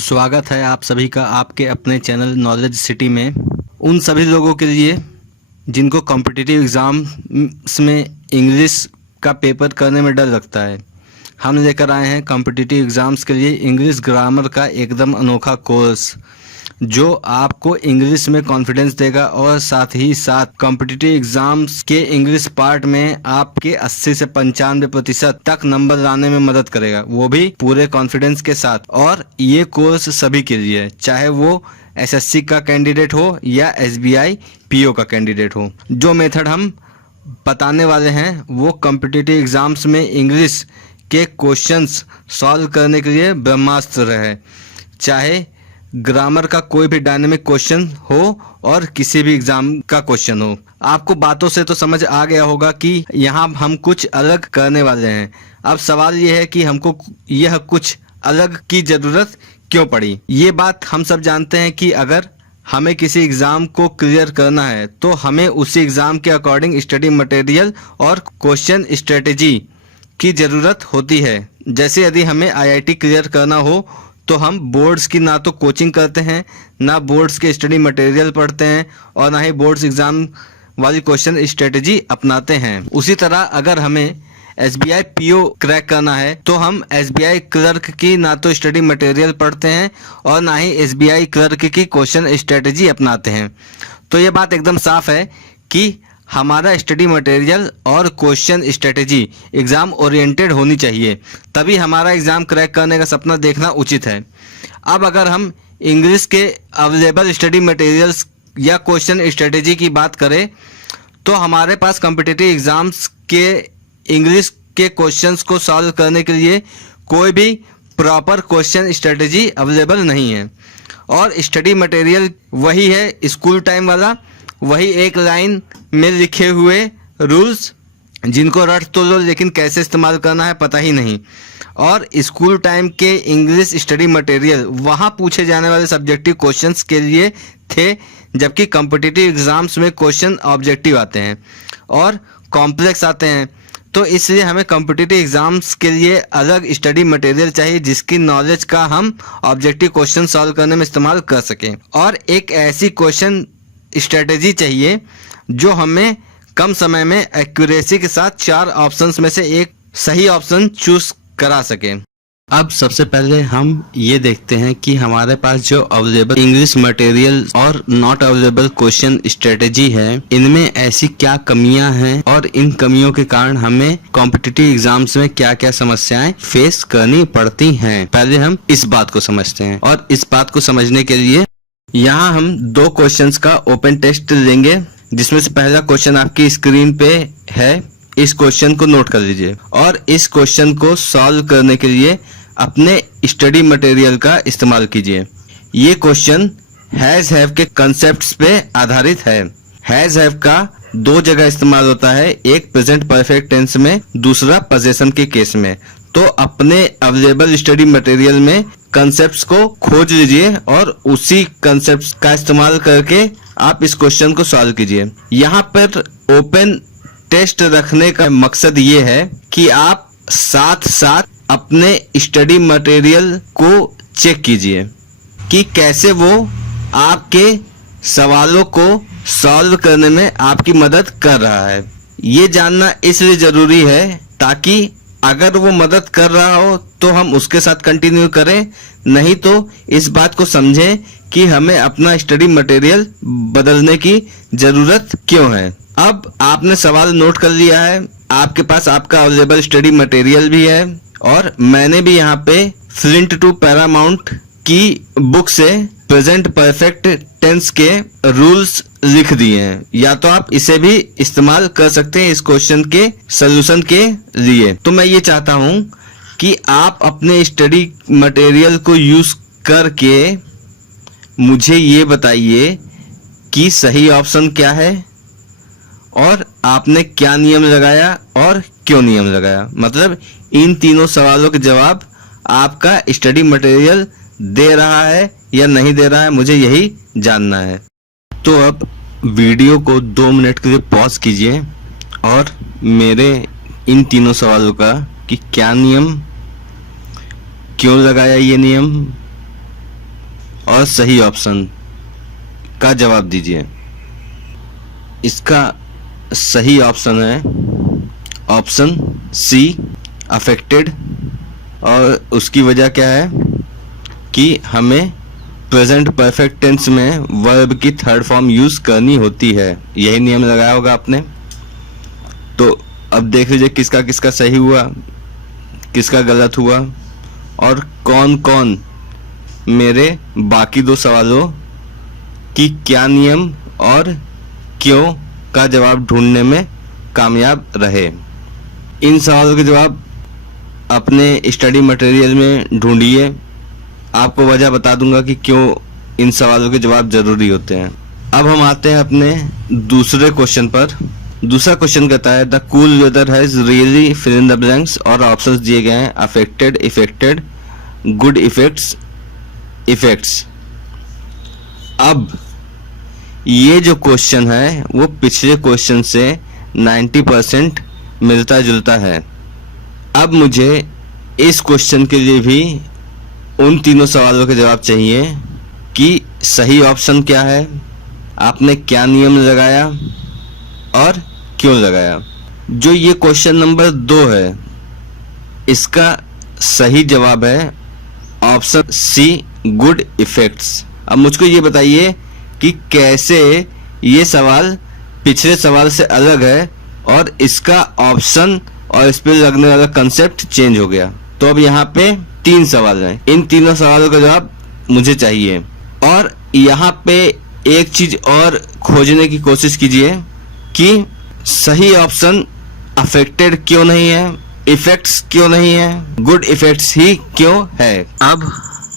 स्वागत है आप सभी का आपके अपने चैनल नॉलेज सिटी में। उन सभी लोगों के लिए जिनको कॉम्पिटिटिव एग्ज़ाम्स में इंग्लिश का पेपर करने में डर लगता है, हम लेकर आए हैं कॉम्पिटिटिव एग्ज़ाम्स के लिए इंग्लिश ग्रामर का एकदम अनोखा कोर्स जो आपको इंग्लिश में कॉन्फिडेंस देगा और साथ ही साथ कॉम्पिटिटिव एग्ज़ाम्स के इंग्लिश पार्ट में आपके 80 से 95% तक नंबर लाने में मदद करेगा, वो भी पूरे कॉन्फिडेंस के साथ। और ये कोर्स सभी के लिए है, चाहे वो एसएससी का कैंडिडेट हो या एसबीआई पीओ का कैंडिडेट हो। जो मेथड हम बताने वाले हैं वो कॉम्पिटिटिव एग्ज़ाम्स में इंग्लिश के क्वेश्चंस सॉल्व करने के लिए ब्रह्मास्त्र है। चाहे ग्रामर का कोई भी डायनेमिक क्वेश्चन हो और किसी भी एग्जाम का क्वेश्चन हो, आपको बातों से तो समझ आ गया होगा कि यहाँ हम कुछ अलग करने वाले हैं। अब सवाल ये है कि हमको यह कुछ अलग की ज़रूरत क्यों पड़ी। ये बात हम सब जानते हैं कि अगर हमें किसी एग्ज़ाम को क्लियर करना है तो हमें उसी एग्ज़ाम के अकॉर्डिंग स्टडी मटेरियल और क्वेश्चन स्ट्रेटेजी की ज़रूरत होती है। जैसे यदि हमें आईआईटी क्लियर करना हो तो हम बोर्ड्स की ना तो कोचिंग करते हैं, ना बोर्ड्स के स्टडी मटेरियल पढ़ते हैं और ना ही बोर्ड्स एग्ज़ाम वाली क्वेश्चन स्ट्रेटेजी अपनाते हैं। उसी तरह अगर हमें एसबीआई पीओ क्रैक करना है तो हम एसबीआई क्लर्क की ना तो स्टडी मटेरियल पढ़ते हैं और ना ही एसबीआई क्लर्क की क्वेश्चन स्ट्रेटेजी अपनाते हैं। तो ये बात एकदम साफ है कि हमारा स्टडी मटेरियल और क्वेश्चन स्ट्रेटेजी एग्ज़ाम ओरिएंटेड होनी चाहिए, तभी हमारा एग्ज़ाम क्रैक करने का सपना देखना उचित है। अब अगर हम इंग्लिश के अवेलेबल स्टडी मटेरियल्स या क्वेश्चन स्ट्रेटेजी की बात करें तो हमारे पास कॉम्पिटिटिव एग्ज़ाम्स के इंग्लिश के क्वेश्चंस को सॉल्व करने के लिए कोई भी प्रॉपर क्वेश्चन स्ट्रेटेजी अवेलेबल नहीं है। और स्टडी मटेरियल वही है स्कूल टाइम वाला, वही एक लाइन में लिखे हुए रूल्स जिनको रट तो लो लेकिन कैसे इस्तेमाल करना है पता ही नहीं। और स्कूल टाइम के इंग्लिश स्टडी मटेरियल वहाँ पूछे जाने वाले सब्जेक्टिव क्वेश्चंस के लिए थे, जबकि कॉम्पिटिटिव एग्ज़ाम्स में क्वेश्चन ऑब्जेक्टिव आते हैं और कॉम्प्लेक्स आते हैं। तो इसलिए हमें कॉम्पिटिटिव एग्ज़ाम्स के लिए अलग स्टडी मटेरियल चाहिए जिसकी नॉलेज का हम ऑब्जेक्टिव क्वेश्चन सॉल्व करने में इस्तेमाल कर सकें। और एक ऐसी क्वेश्चन स्ट्रेटेजी चाहिए जो हमें कम समय में एक्यूरेसी के साथ 4 ऑप्शंस में से एक सही ऑप्शन चूज करा सके। अब सबसे पहले हम ये देखते हैं कि हमारे पास जो अवेलेबल इंग्लिश मटेरियल और नॉट अवेलेबल क्वेश्चन स्ट्रेटेजी है, इनमें ऐसी क्या कमियां हैं और इन कमियों के कारण हमें कॉम्पिटिटिव एग्जाम्स में क्या क्या समस्याएं फेस करनी पड़ती हैं। पहले हम इस बात को समझते हैं और इस बात को समझने के लिए यहाँ हम 2 क्वेश्चंस का ओपन टेस्ट लेंगे, जिसमें से पहला क्वेश्चन आपकी स्क्रीन पे है। इस क्वेश्चन को नोट कर लीजिए और इस क्वेश्चन को सॉल्व करने के लिए अपने स्टडी मटेरियल का इस्तेमाल कीजिए। ये क्वेश्चन हैज हैव के कंसेप्ट्स पे आधारित है। हैज हैव का 2 जगह इस्तेमाल होता है, एक प्रेजेंट परफेक्ट टेंस में, दूसरा पोजेशन के केस में। तो अपने अवेलेबल स्टडी मटेरियल में कंसेप्ट्स को खोज लीजिए और उसी कंसेप्ट्स का इस्तेमाल करके आप इस क्वेश्चन को सॉल्व कीजिए। यहाँ पर ओपन टेस्ट रखने का मकसद ये है कि आप साथ साथ अपने स्टडी मटेरियल को चेक कीजिए कि कैसे वो आपके सवालों को सॉल्व करने में आपकी मदद कर रहा है। ये जानना इसलिए ज़रूरी है ताकि अगर वो मदद कर रहा हो तो हम उसके साथ कंटिन्यू करें, नहीं तो इस बात को समझें कि हमें अपना स्टडी मटेरियल बदलने की ज़रूरत क्यों है। अब आपने सवाल नोट कर लिया है, आपके पास आपका अवेलेबल स्टडी मटेरियल भी है और मैंने भी यहाँ पे फ्लिंट टू पैरामाउंट की बुक से प्रेजेंट परफेक्ट टेंस के रूल्स लिख दिए हैं। या तो आप इसे भी इस्तेमाल कर सकते हैं इस क्वेश्चन के सलूशन के लिए। तो मैं ये चाहता हूँ कि आप अपने स्टडी मटेरियल को यूज करके मुझे ये बताइए कि सही ऑप्शन क्या है और आपने क्या नियम लगाया और क्यों नियम लगाया। मतलब इन तीनों सवालों के जवाब आपका स्टडी मटेरियल दे रहा है या नहीं दे रहा है, मुझे यही जानना है। तो अब वीडियो को 2 मिनट के लिए पॉज कीजिए और मेरे इन तीनों सवालों का कि क्या नियम, क्यों लगाया ये नियम और सही ऑप्शन का जवाब दीजिए। इसका सही ऑप्शन है ऑप्शन सी, अफेक्टेड। और उसकी वजह क्या है कि हमें प्रेजेंट परफेक्ट टेंस में वर्ब की थर्ड फॉर्म यूज करनी होती है। यही नियम लगाया होगा आपने। तो अब देख लीजिए किसका किसका सही हुआ, किसका गलत हुआ, और कौन कौन मेरे बाकी दो सवालों की क्या नियम और क्यों का जवाब ढूंढने में कामयाब रहे। इन सवालों के जवाब अपने स्टडी मटेरियल में ढूंढिए। आपको वजह बता दूंगा कि क्यों इन सवालों के जवाब जरूरी होते हैं। अब हम आते हैं अपने दूसरे क्वेश्चन पर। दूसरा क्वेश्चन कहता है the cool weather has really fill in the blanks, और ऑप्शंस दिए गए हैं affected, effected, good effects, effects. अब ये जो क्वेश्चन है वो पिछले क्वेश्चन से 90% मिलता जुलता है। अब मुझे इस क्वेश्चन के लिए भी उन तीनों सवालों के जवाब चाहिए कि सही ऑप्शन क्या है, आपने क्या नियम लगाया और क्यों लगाया। जो ये क्वेश्चन नंबर 2 है, इसका सही जवाब है ऑप्शन सी, गुड इफेक्ट्स। अब मुझको ये बताइए कि कैसे ये सवाल पिछले सवाल से अलग है और इसका ऑप्शन और इस पे लगने वाला कंसेप्ट चेंज हो गया। तो अब यहाँ पे 3 सवाल हैं, इन तीनों सवालों का जवाब मुझे चाहिए। और यहाँ पे एक चीज और खोजने की कोशिश कीजिए कि सही ऑप्शन अफेक्टेड क्यों नहीं है, इफेक्ट्स क्यों नहीं है, गुड इफेक्ट्स ही क्यों है। अब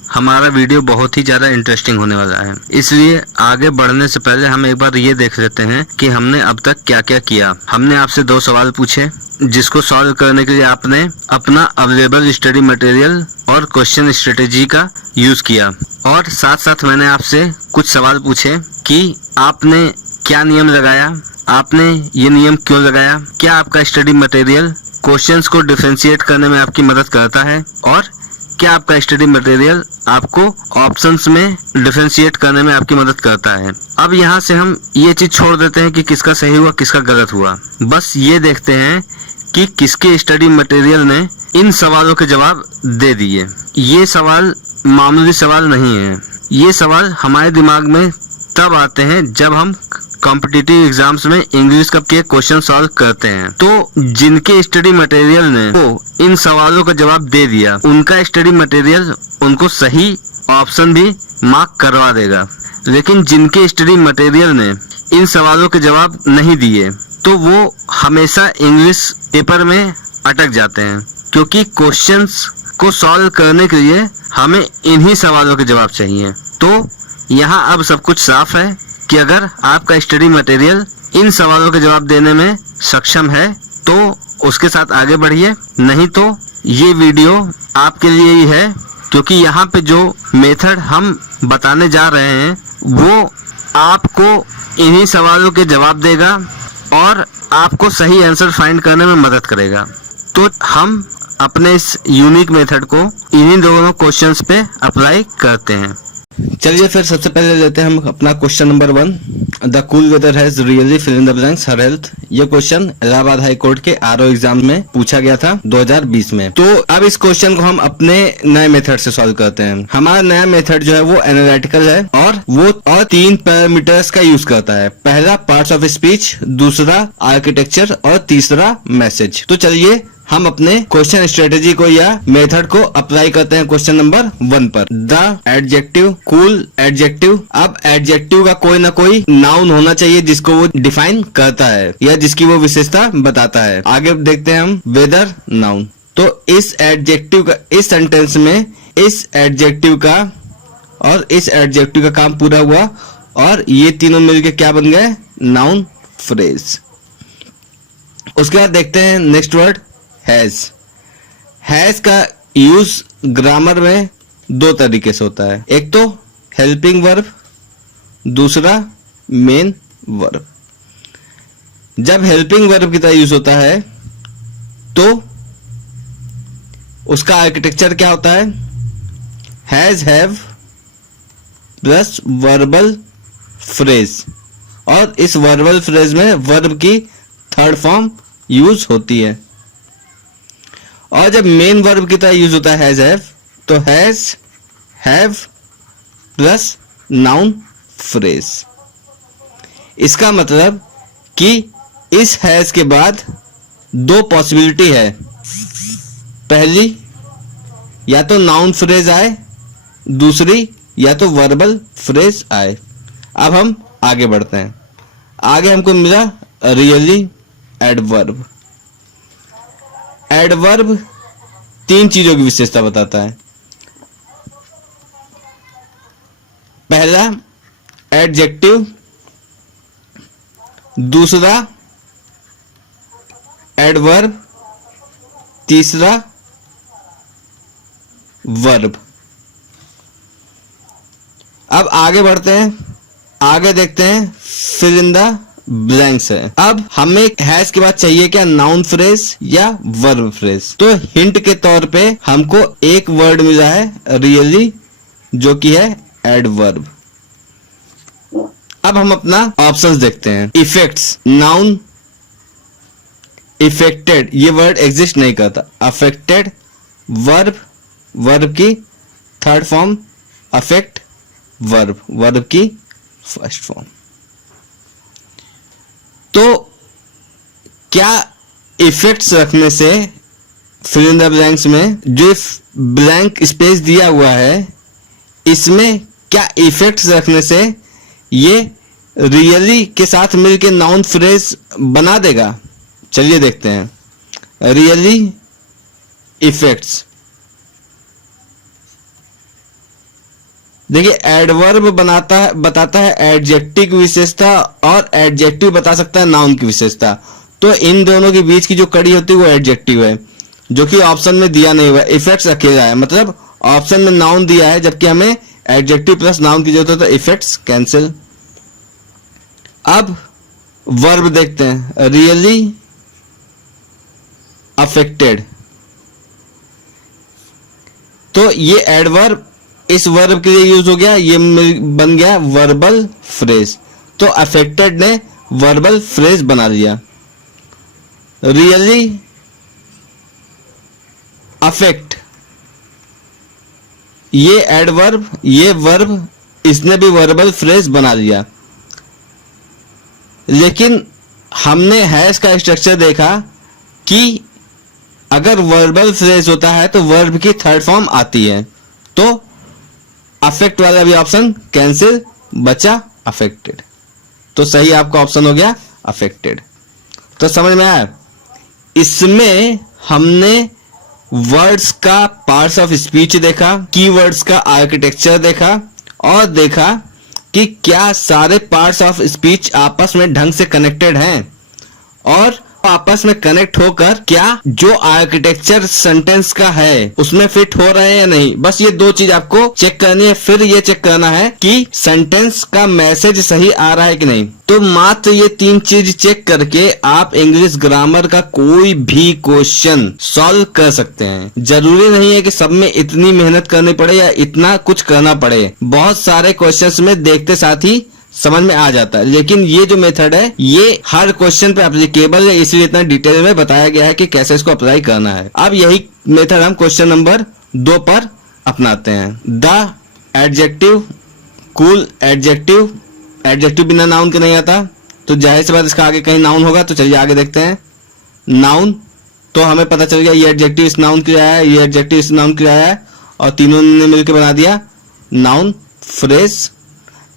हमारा वीडियो बहुत ही ज़्यादा इंटरेस्टिंग होने वाला है, इसलिए आगे बढ़ने से पहले हम एक बार ये देख लेते हैं कि हमने अब तक क्या क्या किया। हमने आपसे 2 सवाल पूछे जिसको सॉल्व करने के लिए आपने अपना अवेलेबल स्टडी मटेरियल और क्वेश्चन स्ट्रेटेजी का यूज किया, और साथ साथ मैंने आपसे कुछ सवाल पूछे कि आपने क्या नियम लगाया, आपने ये नियम क्यों लगाया, क्या आपका स्टडी मटेरियल क्वेश्चंस को डिफरेंशिएट करने में आपकी मदद करता है, और क्या आपका स्टडी मटेरियल आपको ऑप्शंस में डिफरेंशिएट करने में आपकी मदद करता है। अब यहाँ से हम ये चीज छोड़ देते हैं कि किसका सही हुआ किसका गलत हुआ, बस ये देखते हैं कि किसके स्टडी मटेरियल ने इन सवालों के जवाब दे दिए। ये सवाल मामूली सवाल नहीं है, ये सवाल हमारे दिमाग में तब आते हैं जब हम कॉम्पिटिटिव एग्जाम्स में इंग्लिश के क्वेश्चन सॉल्व करते हैं। तो जिनके स्टडी मटेरियल ने वो इन सवालों का जवाब दे दिया, उनका स्टडी मटेरियल उनको सही ऑप्शन भी मार्क करवा देगा। लेकिन जिनके स्टडी मटेरियल ने इन सवालों के जवाब नहीं दिए, तो वो हमेशा इंग्लिश पेपर में अटक जाते हैं, क्योंकि क्वेश्चंस को सॉल्व करने के लिए हमें इन्हीं सवालों के जवाब चाहिए। तो यहाँ अब सब कुछ साफ है कि अगर आपका स्टडी मटेरियल इन सवालों के जवाब देने में सक्षम है तो उसके साथ आगे बढ़िए, नहीं तो ये वीडियो आपके लिए ही है, क्योंकि यहाँ पे जो मेथड हम बताने जा रहे हैं वो आपको इन्हीं सवालों के जवाब देगा और आपको सही आंसर फाइंड करने में मदद करेगा। तो हम अपने इस यूनिक मेथड को इन्हीं दोनों क्वेश्चंस पे अप्लाई करते हैं। चलिए फिर सबसे पहले लेते हैं हम अपना question number 1, the cool weather has really fill in the blanks her health. ये क्वेश्चन इलाहाबाद हाई कोर्ट के आरओ एग्जाम में पूछा गया था 2020 में। तो अब इस क्वेश्चन को हम अपने नए मेथड से सॉल्व करते हैं। हमारा नया मेथड जो है वो एनालिटिकल है और 3 पैरामीटर्स का यूज करता है। पहला पार्ट्स ऑफ स्पीच, दूसरा आर्किटेक्चर और तीसरा मैसेज। तो चलिए हम अपने क्वेश्चन स्ट्रेटेजी को या मेथड को अप्लाई करते हैं क्वेश्चन नंबर 1 पर। The adjective, cool adjective. अब एडजेक्टिव का कोई ना कोई नाउन होना चाहिए जिसको वो डिफाइन करता है या जिसकी वो विशेषता बताता है। आगे देखते हैं हम वेदर नाउन। तो इस एडजेक्टिव का, इस सेंटेंस में इस एडजेक्टिव का और इस एडजेक्टिव का काम पूरा हुआ और ये तीनों मिलके क्या बन गए, नाउन फ्रेज। उसके बाद देखते हैं नेक्स्ट वर्ड हैज। हैज का यूज ग्रामर में 2 तरीके से होता है, एक तो हेल्पिंग वर्ब, दूसरा मेन वर्ब। जब हेल्पिंग वर्ब की तरह यूज होता है तो उसका आर्किटेक्चर क्या होता है, has, have, plus verbal phrase, और इस वर्बल फ्रेज में वर्ब की थर्ड फॉर्म यूज होती है। और जब मेन वर्ब की तरह यूज होता है हैज हैव, तो has have plus noun phrase. इसका मतलब कि इस हैज के बाद दो पॉसिबिलिटी है। पहली, या तो नाउन फ्रेज आए, दूसरी या तो वर्बल फ्रेज आए। अब हम आगे बढ़ते हैं। आगे हमको मिला रियली एडवर्ब। एडवर्ब तीन चीजों की विशेषता बताता है। पहला एडजेक्टिव, दूसरा एडवर्ब, तीसरा वर्ब। अब आगे बढ़ते हैं, आगे देखते हैं फिल इन द ब्लैंक्स है। अब हमें हैज के बाद चाहिए क्या, नाउन फ्रेज या वर्ब फ्रेज। तो हिंट के तौर पे हमको एक वर्ड मिला है रियली, जो कि है एडवर्ब। अब हम अपना ऑप्शंस देखते हैं। इफेक्ट्स, नाउन इफेक्टेड, ये वर्ड एग्जिस्ट नहीं करता। अफेक्टेड, वर्ब, वर्ब की third form affect, verb, verb की फर्स्ट फॉर्म। तो क्या इफेक्ट्स रखने से फिल इन द ब्लैंक्स में जो ब्लैंक स्पेस दिया हुआ है, इसमें क्या इफेक्ट्स रखने से ये रियली के साथ मिलकर नाउन फ्रेज बना देगा? चलिए देखते हैं। रियली इफेक्ट्स, देखिए एडवर्ब बताता है एडजेक्टिव की विशेषता, और एडजेक्टिव बता सकता है नाउन की विशेषता। तो इन दोनों के बीच की जो कड़ी होती है वो एडजेक्टिव है, जो कि ऑप्शन में दिया नहीं हुआ है। इफेक्ट्स अकेला है, मतलब ऑप्शन में नाउन दिया है, जबकि हमें एडजेक्टिव प्लस नाउन की जरूरत है, तो इफेक्ट्स कैंसिल। अब वर्ब देखते हैं। रियली अफेक्टेड, तो ये एडवर्ब इस वर्ब के लिए यूज हो गया, ये बन गया वर्बल फ्रेज। तो अफेक्टेड ने वर्बल फ्रेज बना दिया। रियली अफेक्ट, ये एडवर्ब, ये वर्ब, इसने भी वर्बल फ्रेज बना दिया। लेकिन हमने हैज का स्ट्रक्चर देखा कि अगर वर्बल फ्रेज होता है तो वर्ब की थर्ड फॉर्म आती है, तो अफेक्ट वाला भी ऑप्शन कैंसिल, बचा अफेक्टेड। तो सही आपका ऑप्शन हो गया अफेक्टेड। तो समझ में आया? इसमें हमने वर्ड्स का पार्ट्स ऑफ स्पीच देखा, कीवर्ड्स का आर्किटेक्चर देखा, और देखा कि क्या सारे पार्ट्स ऑफ स्पीच आपस में ढंग से कनेक्टेड हैं, और आपस में कनेक्ट होकर क्या जो आर्किटेक्चर सेंटेंस का है उसमें फिट हो रहे हैं या नहीं। बस ये दो चीज आपको चेक करनी है। फिर ये चेक करना है कि सेंटेंस का मैसेज सही आ रहा है कि नहीं। तो मात्र ये तीन चीज चेक करके आप इंग्लिश ग्रामर का कोई भी क्वेश्चन सॉल्व कर सकते हैं। जरूरी नहीं है कि सब में इतनी मेहनत करनी पड़े या इतना कुछ करना पड़े। बहुत सारे क्वेश्चंस में देखते साथ ही समझ में आ जाता है। लेकिन ये जो मेथड है ये हर क्वेश्चन पे एप्लीकेबल है, इसलिए इतना डिटेल में बताया गया है कि कैसे इसको अप्लाई करना है। अब यही मेथड हम क्वेश्चन नंबर 2 पर अपनाते हैं। The adjective cool, adjective, adjective बिना नाउन के नहीं आता, तो जाहिर सी बात इसका आगे कहीं नाउन होगा। तो चलिए आगे देखते हैं। नाउन, तो हमें पता चल गया ये एडजेक्टिव इस नाउन के आया है, ये एडजेक्टिव इस नाउन के आया है, और तीनों ने मिलकर बना दिया नाउन फ्रेज।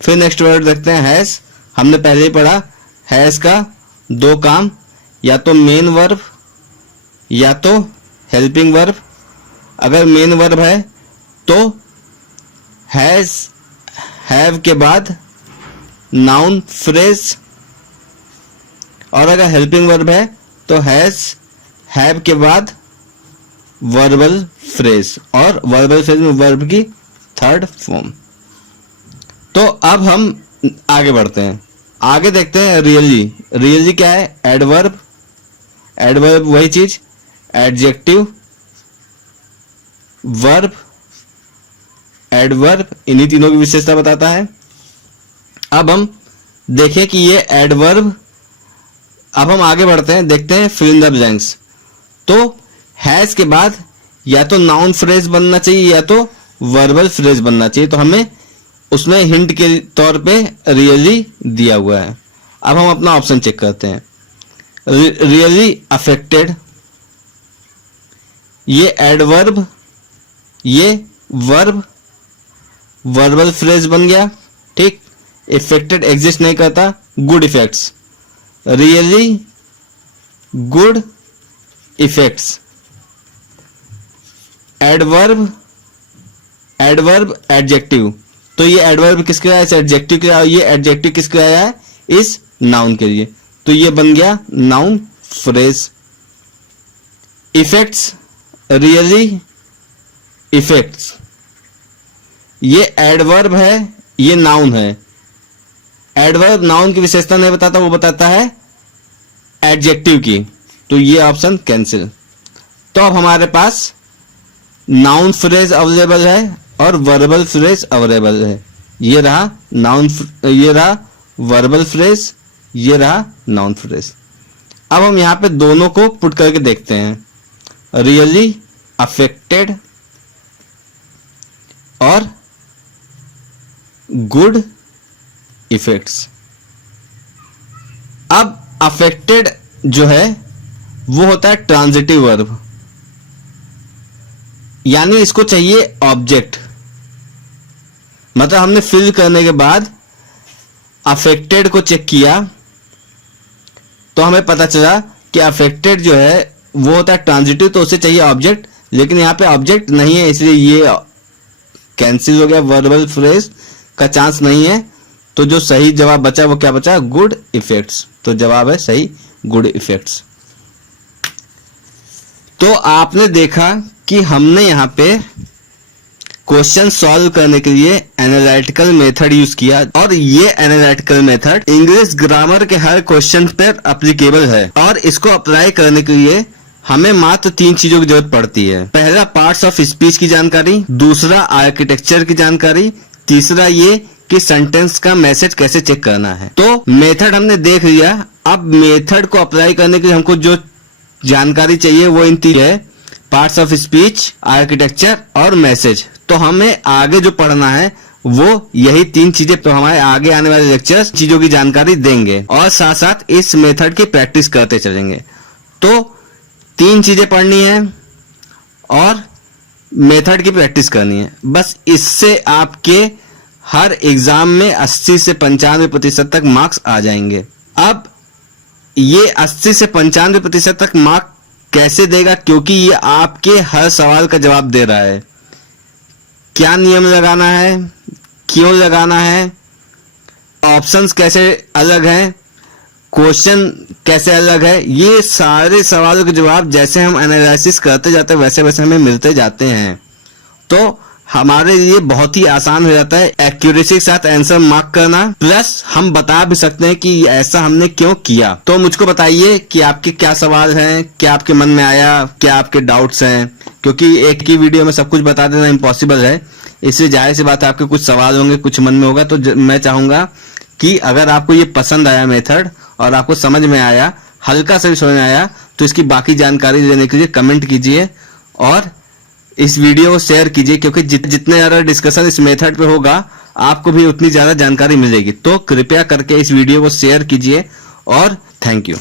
फिर नेक्स्ट वर्ड देखते हैं हैज। हमने पहले ही पढ़ा हैज का दो काम, या तो मेन वर्ब या तो हेल्पिंग वर्ब। अगर मेन वर्ब है तो हैज हैव के बाद नाउन फ्रेज, और अगर हेल्पिंग वर्ब है तो हैज हैव के बाद वर्बल फ्रेज, और वर्बल फ्रेज में वर्ब की थर्ड फॉर्म। तो अब हम आगे बढ़ते हैं। आगे देखते हैं रियली। रियली क्या है? एडवर्ब। एडवर्ब वही चीज, एडजेक्टिव, वर्ब, एडवर्ब, इन्हीं तीनों की विशेषता बताता है। अब हम देखें कि ये एडवर्ब, अब हम आगे बढ़ते हैं, देखते हैं फिल इन द ब्लैंक्स। तो हैज के बाद या तो नाउन फ्रेज बनना चाहिए या तो वर्बल फ्रेज बनना चाहिए, तो हमें उसमें हिंट के तौर पे रियली दिया हुआ है। अब हम अपना ऑप्शन चेक करते हैं। रियली अफेक्टेड, ये एडवर्ब, ये वर्ब, वर्बल फ्रेज बन गया, ठीक। इफेक्टेड एग्जिस्ट नहीं करता, good effects, really good effects. Adverb, adverb adjective, तो ये एडवर्ब किसके आया, इस एडजेक्टिव के, ये एडजेक्टिव किसके आया है, इस नाउन के लिए, तो ये बन गया noun phrase. Effects, really effects, ये एडवर्ब है, ये नाउन है। एडवर्ब नाउन की विशेषता नहीं बताता, वो बताता है एडजेक्टिव की, तो ये ऑप्शन कैंसिल। तो अब हमारे पास नाउन फ्रेज अवेलेबल है और वर्बल फ्रेज अवेलेबल है। ये रहा नाउन, ये रहा वर्बल फ्रेज, ये रहा नाउन फ्रेज। अब हम यहां पे दोनों को पुट करके देखते हैं, रियली अफेक्टेड और गुड इफेक्ट्स। अब अफेक्टेड जो है वो होता है ट्रांजिटिव वर्ब, यानी इसको चाहिए ऑब्जेक्ट, मतलब हमने फिल करने के बाद अफेक्टेड को चेक किया तो हमें पता चला कि अफेक्टेड जो है वो होता है ट्रांजिटिव, तो उसे चाहिए ऑब्जेक्ट, लेकिन यहां पे ऑब्जेक्ट नहीं है, इसलिए ये कैंसिल हो गया, वर्बल फ्रेज का चांस नहीं है। तो जो सही जवाब बचा वो क्या बचा, गुड इफेक्ट्स। तो जवाब है सही गुड इफेक्ट्स। तो आपने देखा कि हमने यहाँ पे क्वेश्चन सॉल्व करने के लिए एनालिटिकल मेथड यूज किया, और ये एनालिटिकल मेथड इंग्लिश ग्रामर के हर क्वेश्चन पर एप्लीकेबल है, और इसको अप्लाई करने के लिए हमें मात्र 3 चीजों की जरूरत पड़ती है। पहला पार्ट्स ऑफ स्पीच की जानकारी, दूसरा आर्किटेक्चर की जानकारी, तीसरा ये कि सेंटेंस का मैसेज कैसे चेक करना है। तो मेथड हमने देख लिया, अब मेथड को अप्लाई करने के लिए हमको जो जानकारी चाहिए वो इन 3 है, पार्ट्स ऑफ स्पीच, आर्किटेक्चर और मैसेज। तो हमें आगे जो पढ़ना है वो यही 3 चीजें, तो हमारे आगे आने वाले लेक्चर्स चीजों की जानकारी देंगे और साथ साथ इस मेथड की प्रैक्टिस करते चलेंगे। तो 3 चीजें पढ़नी है और मेथड की प्रैक्टिस करनी है, बस इससे आपके हर एग्जाम में 80 से 95% तक मार्क्स आ जाएंगे। अब ये 80 से 95% तक मार्क कैसे देगा, क्योंकि ये आपके हर सवाल का जवाब दे रहा है। क्या नियम लगाना है, क्यों लगाना है, ऑप्शंस कैसे अलग हैं, क्वेश्चन कैसे अलग है, ये सारे सवालों के जवाब जैसे हम एनालिसिस करते जाते हैं वैसे वैसे हमें मिलते जाते हैं। तो हमारे लिए बहुत ही आसान हो जाता है एक्यूरेसी के साथ आंसर मार्क करना, प्लस हम बता भी सकते हैं कि ऐसा हमने क्यों किया। तो मुझको बताइए कि आपके क्या सवाल हैं, क्या आपके मन में आया, क्या आपके डाउट्स हैं, क्योंकि एक ही वीडियो में सब कुछ बता देना इम्पॉसिबल है, इसलिए जाहिर सी बात है आपके कुछ सवाल होंगे, कुछ मन में होगा। तो मैं चाहूंगा कि अगर आपको ये पसंद आया मेथड और आपको समझ में आया, हल्का सा भी समझ में आया, तो इसकी बाकी जानकारी लेने के लिए कमेंट कीजिए और इस वीडियो को शेयर कीजिए, क्योंकि जितने ज्यादा डिस्कशन इस मेथड पे होगा आपको भी उतनी ज्यादा जानकारी मिलेगी। तो कृपया करके इस वीडियो को शेयर कीजिए और थैंक यू।